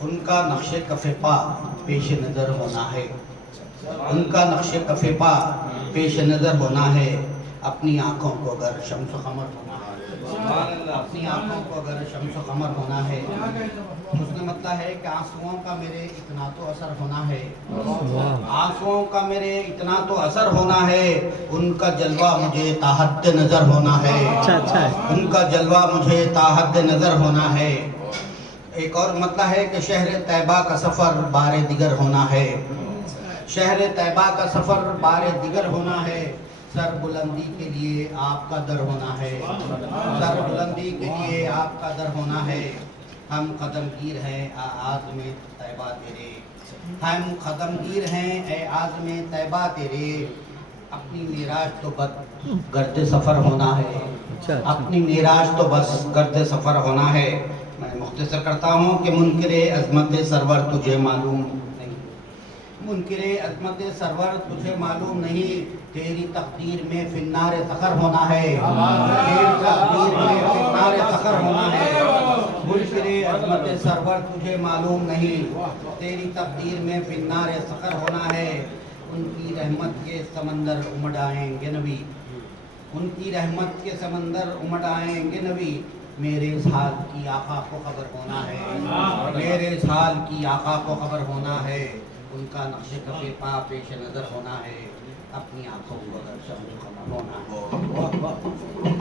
ان کا نقش کف پا پیش نظر ہونا ہے، ان کا نقش کف پا پیش نظر ہونا ہے، اپنی آنکھوں کو اگر شمس و قمر ہونا ہے، اپنی آنکھوں کو اگر شمس و قمر ہونا ہے، اس نے مطلب ہے کہ آنسوؤں کا میرے اتنا تو اثر ہونا ہے، آنسوؤں کا میرے اتنا تو اثر ہونا ہے، ان کا جلوہ مجھے تا حد نظر ہونا ہے، ان کا جلوہ مجھے تا حد نظر ہونا ہے۔ ایک اور مطلب ہے کہ شہر طیبہ کا سفر بار دیگر ہونا ہے، شہر طیبہ کا سفر بار دیگر ہونا ہے، سر بلندی کے لیے آپ کا در ہونا ہے، سر بلندی کے لیے آپ کا در ہونا ہے، ہم قدم گیر ہیں عازم طیبہ تیرے، ہم قدم گیر ہیں اے عازم طیبہ تیرے، اپنی معراج تو بس گرد سفر ہونا ہے، اپنی معراج تو بس گرد سفر ہونا ہے۔ میں مختصر کرتا ہوں کہ منکر عظمت سرور تجھے معلوم نہیں، منکر عظمت سرور تجھے معلوم نہیں، تیری تقدیر میں فی النار سقر ہونا ہے، تیری تقدیر میں فی النار سقر ہونا ہے، منکر عظمت سرور تجھے معلوم نہیں، تیری تقدیر میں فی النار سقر ہونا ہے، ان کی رحمت کے سمندر امڈ آئیں گے نبی، ان کی رحمت کے سمندر امڈ آئیں گے نبی، میرے اس حال کی آقا کو خبر ہونا ہے، میرے اس حال کی آقا کو خبر ہونا ہے، ان کا نقش کف پا پیش نظر ہونا ہے، اپنی آنکھوں کو اگر شمس و قمر ہونا ہے۔